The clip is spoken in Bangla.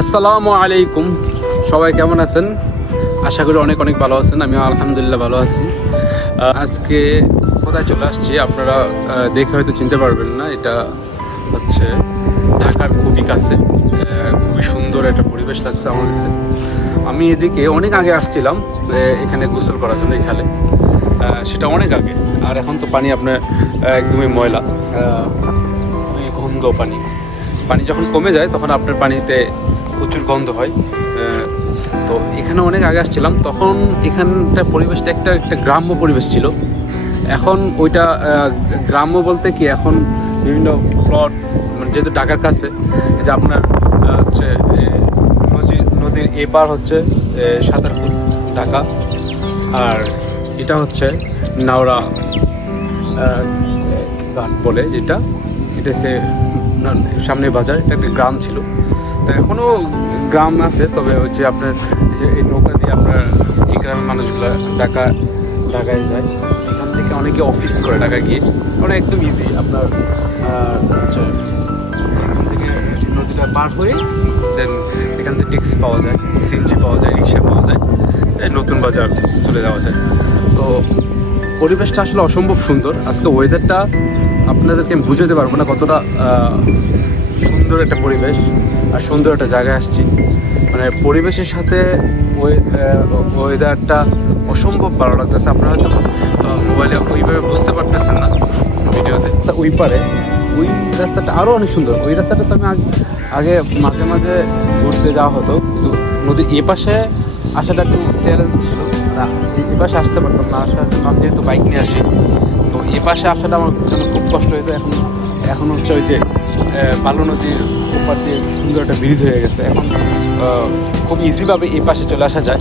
আসসালামু আলাইকুম, সবাই কেমন আছেন? আশা করি অনেক অনেক ভালো আছেন। আমি আলহামদুলিল্লাহ ভালো আছি। আজকে কোথায় চলে আসছি আপনারা দেখে হয়তো চিনতে পারবেন না। এটা হচ্ছে ঢাকার খুবই কাছে, খুবই সুন্দর একটা পরিবেশ লাগছে আমার কাছে। আমি এদিকে অনেক আগে আসছিলাম এখানে গোসল করার জন্য এই খালে, সেটা অনেক আগে। আর এখন তো পানি আপনার একদমই ময়লা, গন্ধ পানি যখন কমে যায় তখন আপনার পানিতে প্রচুর গন্ধ হয়। তো এখানে অনেক আগে আসছিলাম, তখন এখানটার পরিবেশটা একটা গ্রাম্য পরিবেশ ছিল। এখন ওইটা গ্রাম্য বলতে কি, এখন বিভিন্ন প্লট, মানে যেহেতু ঢাকার কাছে, যে আপনার হচ্ছে নদীর এপার হচ্ছে সাঁতারপুর ঢাকা, আর এটা হচ্ছে নাওড়া ঘাট বলে যেটা, এটা সে সামনে বাজার। এটা একটা গ্রাম ছিল, তো এখনও গ্রাম আছে, তবে হচ্ছে আপনার এই নৌকা দিয়ে আপনার এই গ্রামের মানুষগুলো ঢাকায় যায়। এখান থেকে অনেকে অফিস করে ঢাকায় গিয়ে, মানে একদম ইজি আপনার হচ্ছে এখান থেকে নদীটা পার হয়ে দেন এখান থেকে ট্যাক্সি পাওয়া যায়, সিএনজি পাওয়া যায়, রিক্সা পাওয়া যায়, নতুন বাজার চলে যাওয়া যায়। তো পরিবেশটা আসলে অসম্ভব সুন্দর। আজকে ওয়েদারটা আপনাদেরকে আমি বুঝাতে পারবো না কতটা সুন্দর একটা পরিবেশ আর সুন্দর একটা জায়গায় আসছি। মানে পরিবেশের সাথে ওয়েদারটা অসম্ভব ভালো লাগতেছে। আপনারা হয়তো মোবাইলে ওইভাবে বুঝতে পারতেছেন না ভিডিওতে। ওই পারে ওই রাস্তাটা আরও অনেক সুন্দর। ওই রাস্তাটা তো আমি আগে মাঝে মাঝে ঘুরতে যাওয়া হতো, কিন্তু নদীর এ পাশে আসাটা একটু চ্যালেঞ্জ ছিল। এ পাশে আসতে পারতাম না, আসার জন্য আমি যেহেতু বাইক নিয়ে আসি, তো এ পাশে আসাটা আমার জন্য খুব কষ্ট হয়েছে। এখন হচ্ছে ওই যে বালু নদীর উপর দিয়ে সুন্দর একটা ব্রিজ হয়ে গেছে, এখন খুব ইজিভাবে এই পাশে চলে আসা যায়।